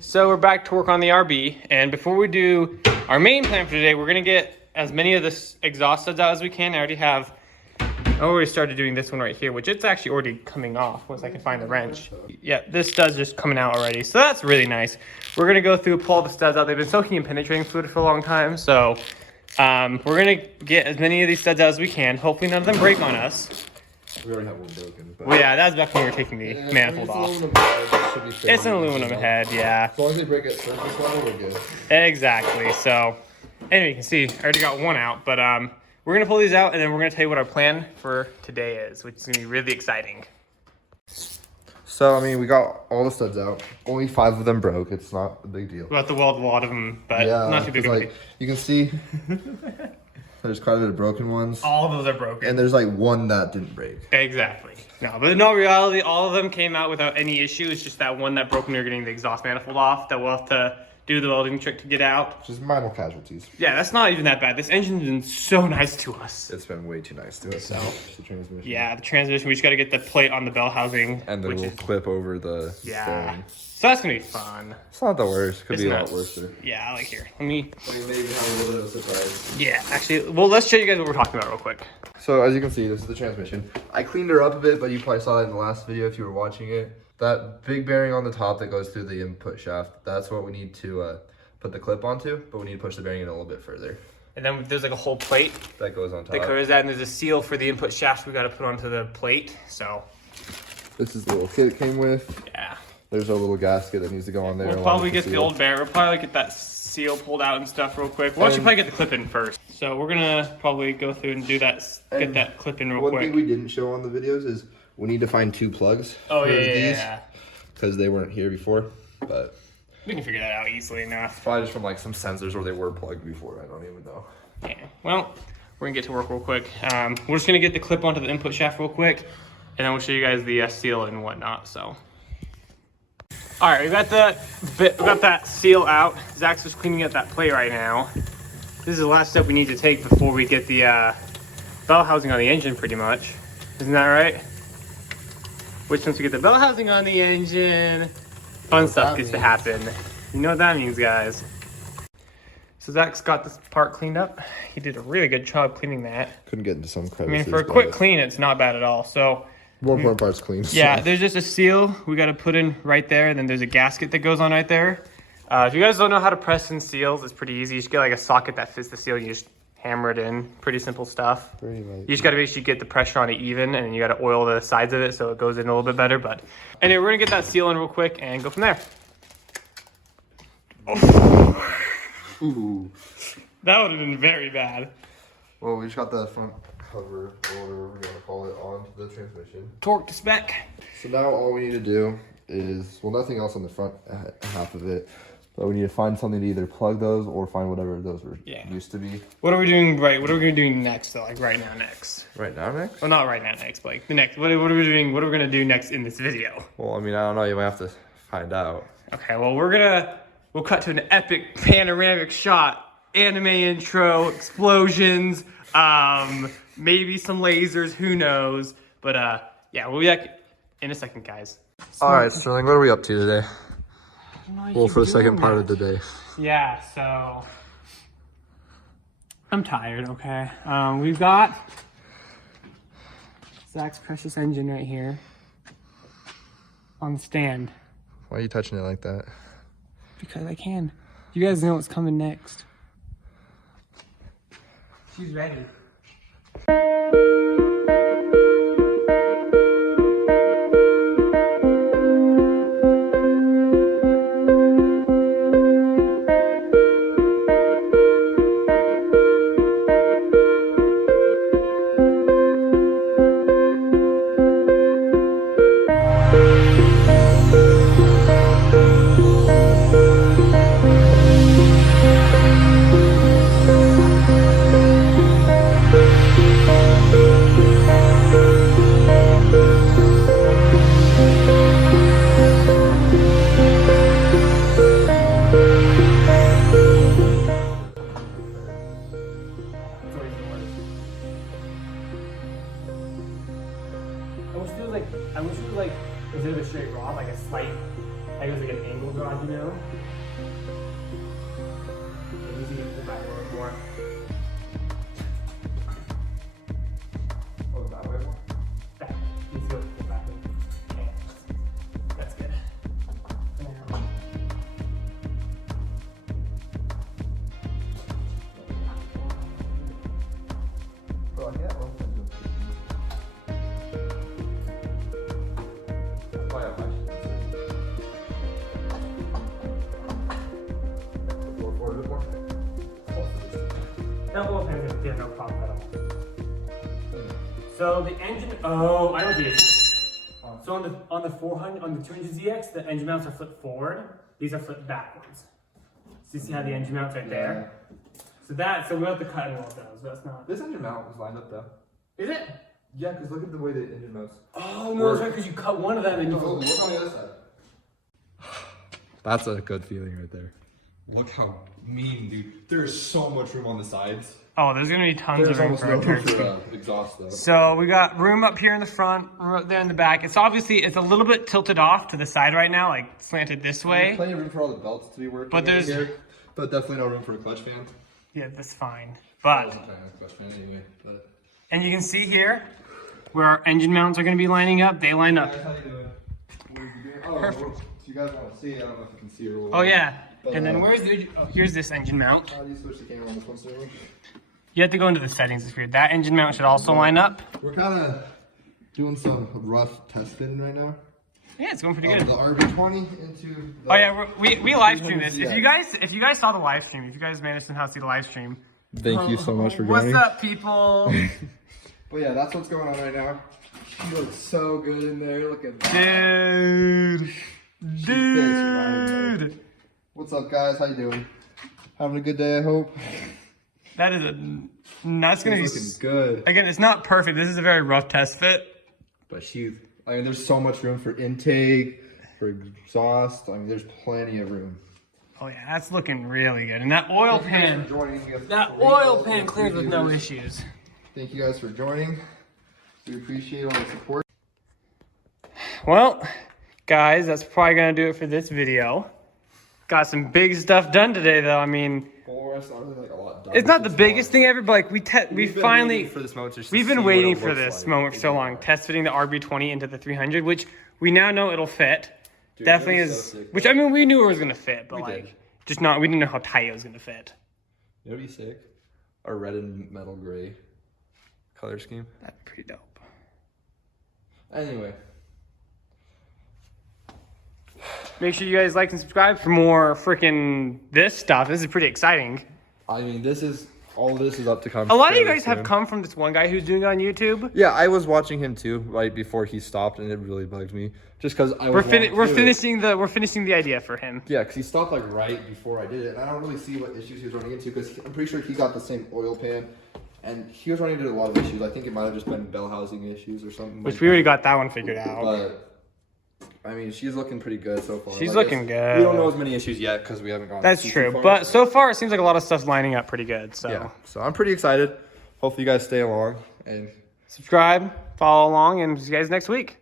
So we're back to work on the RB, and before we do our main plan for today, we're gonna get as many of the exhaust studs out as we can. I already started doing this one right here, which it's actually already coming off once I can find the wrench. Yeah, this stud's just coming out already, so that's really nice. We're gonna go through, pull all the studs out. They've been soaking in penetrating fluid for a long time, so we're gonna get as many of these studs out as we can. Hopefully none of them break on us. We already have one broken. But Well, yeah, that's back when we were taking the manifold off. It's an aluminum head, yeah. As long as they break at surface level, we're good. Exactly. So, anyway, you can see I already got one out, but we're gonna pull these out, and then we're gonna tell you what our plan for today is, which is gonna be really exciting. So, I mean, we got all the studs out. Only 5 of them broke. It's not a big deal. We got the weld a lot of them, but Yeah, not too big of a like, you can see there's quite a bit of broken ones. All of those are broken. And there's like one that didn't break. Exactly. No, but in all reality, all of them came out without any issue. It's just that one that broke when we were getting the exhaust manifold off that we'll have to do the welding trick to get out. Just minor casualties. Yeah, that's not even that bad. This engine's been so nice to us. It's been way too nice to us. So, the transmission. yeah, the transmission, we just got to get the plate on the bell housing. And then we'll clip over the steering. steering. So that's going to be fun. It's not the worst. Could It's be a not. lot worse there. Yeah, like here. Let me... We maybe have a little bit of a surprise. Yeah, actually, well, let's show you guys what we're talking about real quick. So as you can see, this is the transmission. I cleaned her up a bit, but you probably saw that in the last video if you were watching it. That big bearing on the top that goes through the input shaft, that's what we need to put the clip onto, but we need to push the bearing in a little bit further. And then there's like a whole plate That goes on top. that covers that, and there's a seal for the input shaft we got to put onto the plate, so. This is the little kit it came with. Yeah. There's a little gasket that needs to go on there. We'll along probably with get the seal. old bearing. We'll probably get that seal pulled out and stuff real quick. We'll actually probably get the clip in first. So we're gonna probably go through and do that, get that clip in real quick. One thing we didn't show on the videos is we need to find 2 plugs Oh, for yeah, these yeah. because they weren't here before, but We can figure that out easily enough. probably just from like some sensors where they were plugged before. I don't even know. Yeah, well, we're gonna get to work real quick. We're just gonna get the clip onto the input shaft real quick, and then we'll show you guys the seal and whatnot, so. All right, we got that seal out. Zach's just cleaning up that plate right now. This is the last step we need to take before we get the bell housing on the engine, pretty much. Isn't that right? Which once we get the bell housing on the engine, fun stuff gets to happen. You know what that means, guys. So Zach's got this part cleaned up. He did a really good job cleaning that. Couldn't get into some crevices. I mean, for a quick clean, it's not bad at all. So. More important part's clean. Yeah, there's just a seal we got to put in right there, and then there's a gasket that goes on right there. If you guys don't know how to press in seals, it's pretty easy. You just get like a socket that fits the seal, and you just hammer it in. Pretty simple stuff. You just got to make sure you get the pressure on it even, and you got to oil the sides of it so it goes in a little bit better. But anyway, we're gonna get that seal in real quick and go from there. Ooh. That would have been very bad. Well, we just got the front cover, or whatever we're gonna call it, onto the transmission. Torque to spec. So now all we need to do is, well, nothing else on the front half of it, but we need to find something to either plug those or find whatever those were used to be. What are we doing right? What are we gonna do next? Though, like right now, next. Right now, next? Well, not right now, next. But like the next. What are we doing? What are we gonna do next in this video? Well, I mean, I don't know. You might have to find out. Okay. Well, we'll cut to an epic panoramic shot. Anime intro, explosions, maybe some lasers, who knows. But yeah, we'll be back in a second, guys. All right, Sterling, what are we up to today? Well, for the second part of the day. Yeah, so I'm tired, okay? We've got Zach's precious engine right here on the stand. Why are you touching it like that? Because I can. You guys know what's coming next. She's ready. side, you know. Easy to pull back a little more. Oh, that way more? Back. Easy to pull back. Okay. That's good. Bro, I get one. That oil pan is no problem at all. So the engine, oh, I know the issue. So on the 400, on the 200ZX, the engine mounts are flipped forward. These are flipped backwards. So you see how the engine mounts right there? So we'll have to cut in all of those. That's not. This engine mount was lined up though. Is it? Yeah, because look at the way the engine mounts. Oh no, that's right. Because you cut one of them and you. Oh, look on the other side. That's a good feeling right there. Look how mean, dude. There's so much room on the sides. Oh, there's gonna be tons of room for exhaust though. So we got room up here in the front, room there in the back. It's obviously a little bit tilted off to the side right now, like slanted this way. There's plenty of room for all the belts to be working. But there's but definitely no room for a clutch fan. Yeah, that's fine. But Clutch fan anyway. But and you can see here where our engine mounts are gonna be lining up. They line up. how you doing? Perfect. If you guys want to see, I don't know if you can see it. Oh yeah. But, and then here's this engine mount. How do you switch the camera on this one, Sarah? You have to go into the settings. It's weird. That engine mount should also line up. We're kind of doing some rough test fitting right now. Yeah, it's going pretty good. The RB20 into the oh yeah, we live stream this. If you guys saw the live stream, if you guys managed to somehow see the live stream, thank you so much for joining. What's up, people? But yeah, that's what's going on right now. She looks so good in there. Look at that. Dude. What's up, guys? How you doing? Having a good day, I hope. That's gonna be looking good. Again, it's not perfect. This is a very rough test fit. But I mean, there's so much room for intake, for exhaust. I mean, there's plenty of room. Oh yeah, that's looking really good. And that oil pan, cleared with no issues. Thank you guys for joining. We appreciate all the support. Well, guys, that's probably gonna do it for this video. Got some big stuff done today, though. I mean, it's not the biggest thing ever, but like we finally for this moment. We've been waiting for this moment for so long. Test fitting the RB20 into the 300, which we now know it'll fit. Dude, definitely is. So sick, which I mean, we knew it was gonna fit, but we didn't know how tight it was gonna fit. It'll be sick. Our red and metal gray color scheme. That's pretty dope. Anyway. Make sure you guys like and subscribe for more freaking this stuff. This is pretty exciting. I mean, all this is up to come. A lot of you guys have come from this one guy who's doing it on YouTube. Yeah, I was watching him too right before he stopped, and it really bugged me. Just because we're finishing the idea for him. Yeah, because he stopped like right before I did it, and I don't really see what issues he was running into because I'm pretty sure he got the same oil pan, and he was running into a lot of issues. I think it might have just been bell housing issues or something. Which we already got that one figured out. But I mean, she's looking pretty good so far. She's looking good. We don't know as many issues yet because we haven't gone. That's true, but so far it seems like a lot of stuff's lining up pretty good. So yeah, so I'm pretty excited. Hopefully you guys stay along and subscribe, follow along, and see you guys next week.